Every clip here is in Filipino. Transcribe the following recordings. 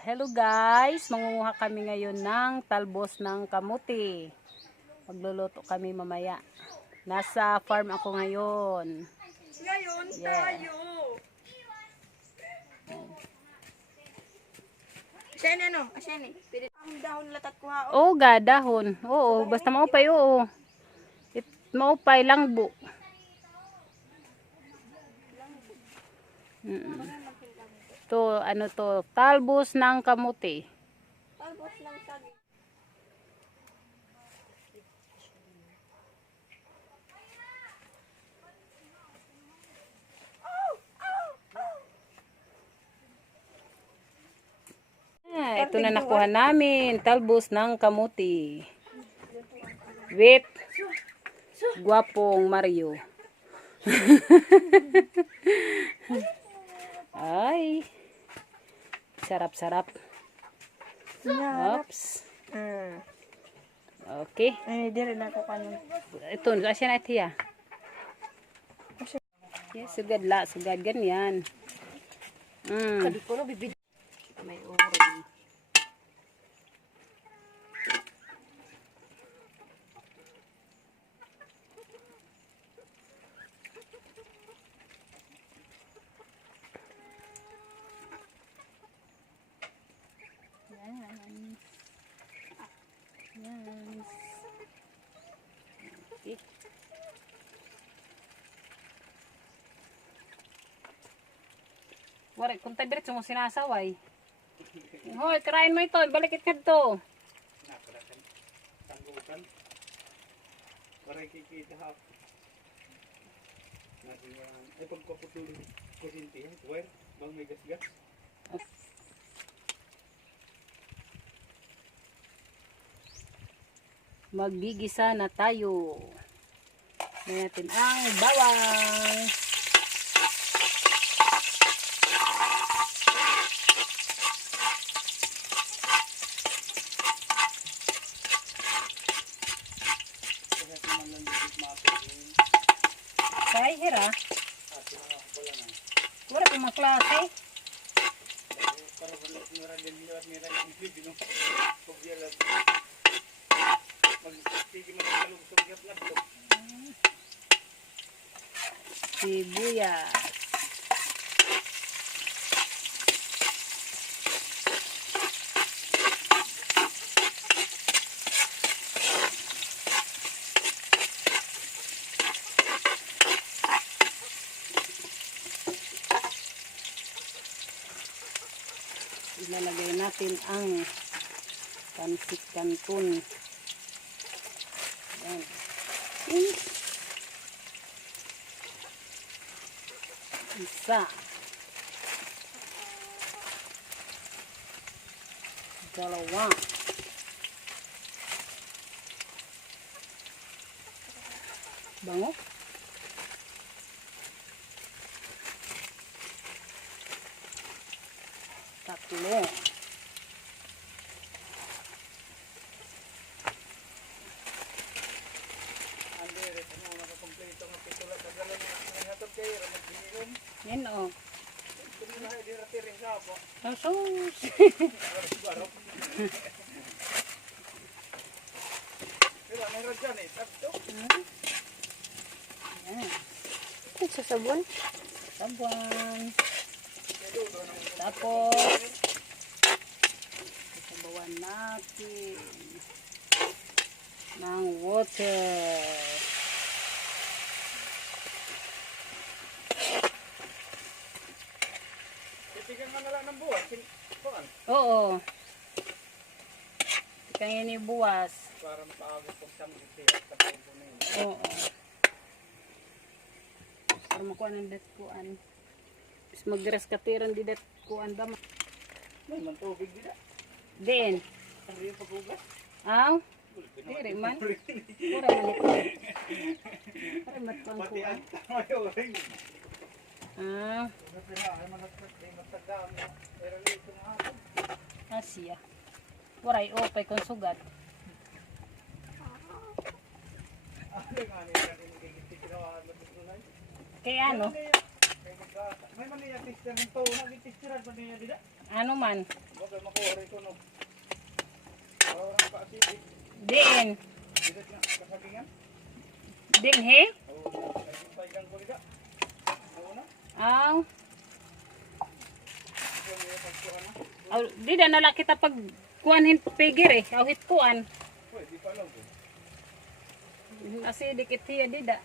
Hello guys, mangunguha kami ngayon ng talbos ng kamuti. Magluluto kami mamaya. Nasa farm ako ngayon. Ngayon tayo. Asyene ano? Asyene. Ang dahon latat ko ha. Oo ga, dahon. Oo, basta maupay, oo. Maupay, langbo. To, ano to, talbos ng kamuti. Talbos ng saging. Ito na nakuha namin, talbos ng kamuti. With gwapong Mario. Ay, sarap-sarap. Oops. Okay. Ay, di rin ako kanon. Ito, asya na ito ya. Yes, sugad la, sugad ganyan. Sabi ko no, bibig. May ori. Yes. Okay. Wari, kung tabirit mo sinasaway. Hoy, tirahin mo ito. Balikit ka ito. Tanggukan. Para kikita ha. Ay pagpaputuloy ko sintihan. Where? Bang may gas-gas? Maggigisa na tayo. Natin ang bawang. Kaya hira. Wala pong maklase. Para wala nirang nirang ang video. Pagyalag. Sige mo kalog sa gyap ladto. Sibuyas. Ilalagay natin ang pansit canton. Yan. Isa. Dalawa. Bango. Tatlo. Yan o. Asus. Sa sabon. Sabon. Tapos sabawan natin ng water. Tigan man na lang ng buwan. Oo. Kaya ni buwas. Para mapaabot pag samgit siya. Oo. Para makuha ng det kuan. Mas mag-res katiran di det kuan ba? May man tubig dito. Din. Ang rin paghugas. Aw. Diri man. Pura man ito. Para matpang Pati kuan. ang tayo rin. Ah, Ay matagdaan mo. Pero ito na ako. Asya. Waray opay kung sugat. Ano nga nila rin kikitirawan mo dito na Kaya ano? May maniya texture ng to. Naging texturean pa niya dito. Ano man. Bakit makuha ko no? Parang ka-acidic. Din. Dito nga, kasagingan. Din he? Oo, nagpay kang kuliga. Muna. Aw. Ito may pagkuhan na. Aw, di na nala kita pag kuanhin pigir eh. Aw hit kuan. Uy, di pa lang ko. Kasi dikit hiya di da.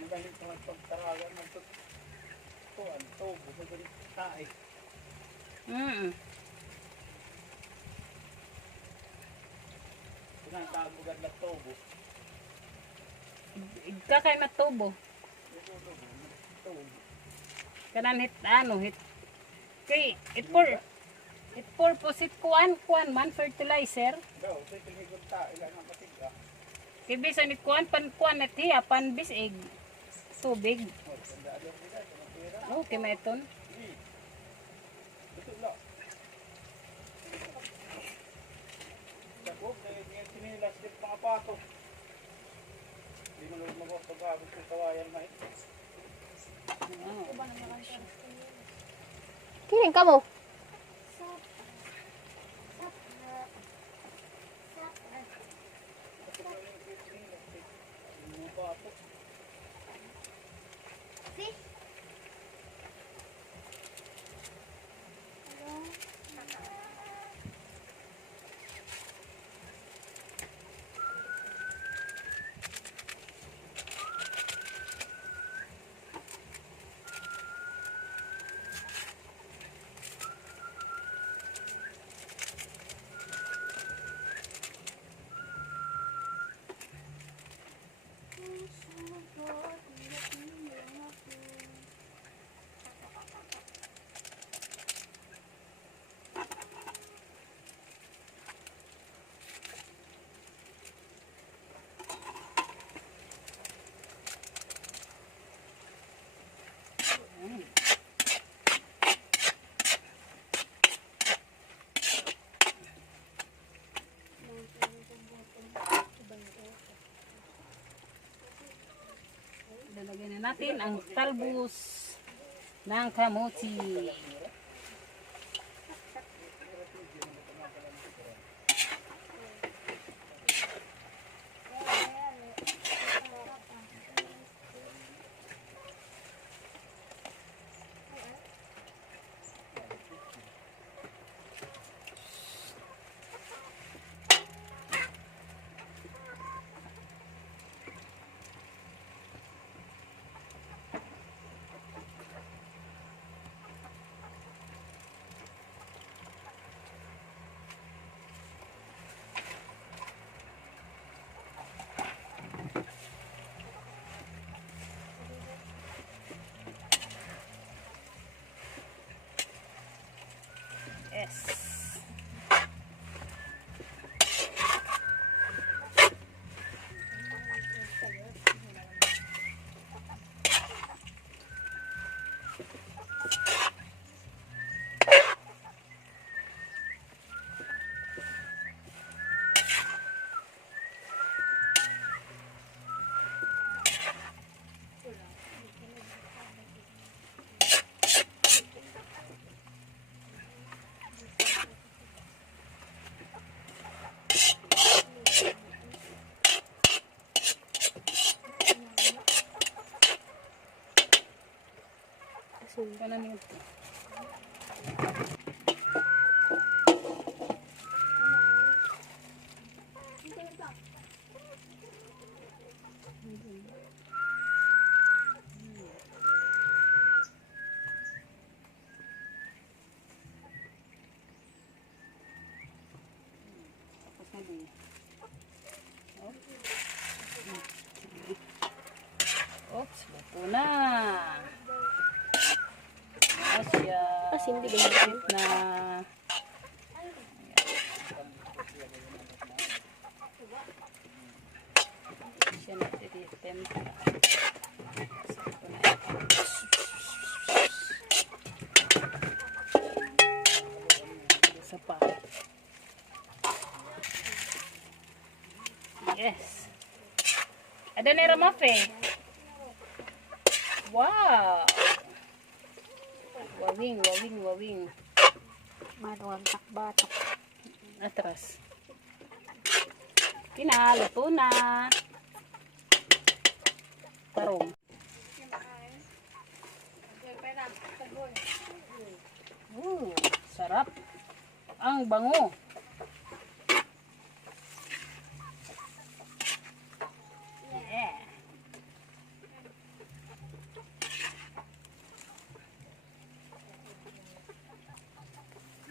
Magaling ko pagtaragan ng kuhan. Tubo sa ganit tae. Pinagkagugad na tubo. Kakay matubo. Tubo. Kanan hit ano hit. Kay it purpose it kuan man fertilizer. Daw, sa tingigod tae lang ang matiga. Kay bisan it kuan pan kuan at hiya pan bisig. Tubig. Oh, tandaan lang nila. Pera. Okay maiton. Betul lah. Sakop, dengan sinilas di pangapato. Di man mo pagabot sa kawayan na ito. Kiring ka mo. Lalagyan na natin ang talbos ng kamuti. Yes. Kanan yun. Tapos na din. Oops, luto na. Asya. Kasi hindi ganyan. Na. Siya natin tempera. Isa pa. Yes. Ada ni Ramafe. Wow. Wawing, wawing, wawing. Marwag takbatok. Atras. Luto na. Tarong. Sarap. Ang bango. Yeah.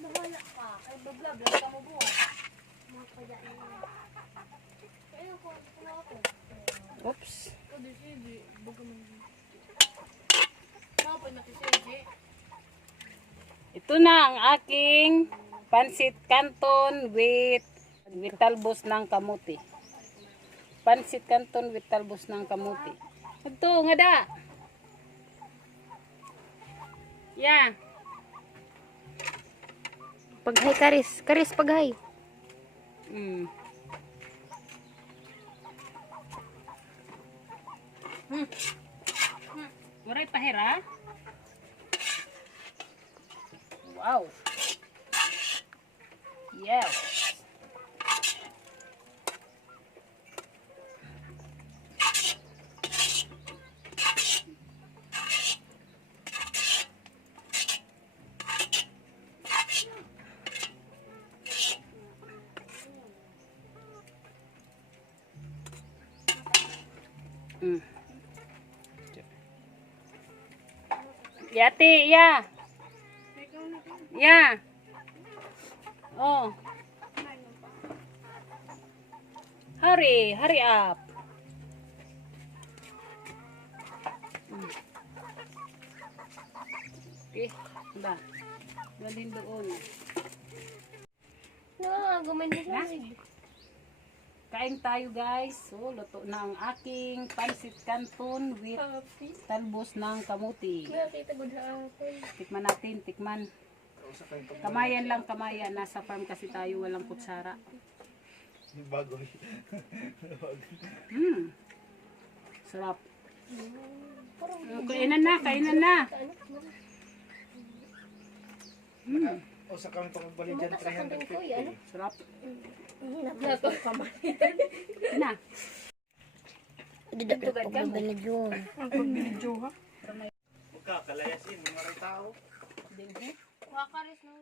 Nawala ka. Ay, bablab lang ka mo buwan. Mga kayaan na. Ayun ko, ako. Oops. Pwede sige, baga man. Mapay na sige. Ito na ang aking pansit canton with talbos ng kamuti. Pansit canton with talbos ng kamuti. Ito, nga da. Yeah. Paghay karis. Karis paghay. Mm. Waray pahira. Wow. Yes. Mm. Yati, ya. Ya. Oh. Hurry up. Okay, ba. Dalhin doon. Gumanda Na? Kain tayo guys. So, luto na ang aking pansit canton with talbos ng kamuti. Nakita ko na ako. Tikman natin, tikman. Kamayan lang, kamayan. Nasa farm kasi tayo, walang kutsara. Bagoy. Sarap. Kainan na, kainan na. O sa kami pagbalik dyan, 350. Sarap. Nato kamay. Na. Dito ka pagbinidyo. Ang pagbinidyo ha? Huwag ka, kalayasin, mga tao. Wakaris na.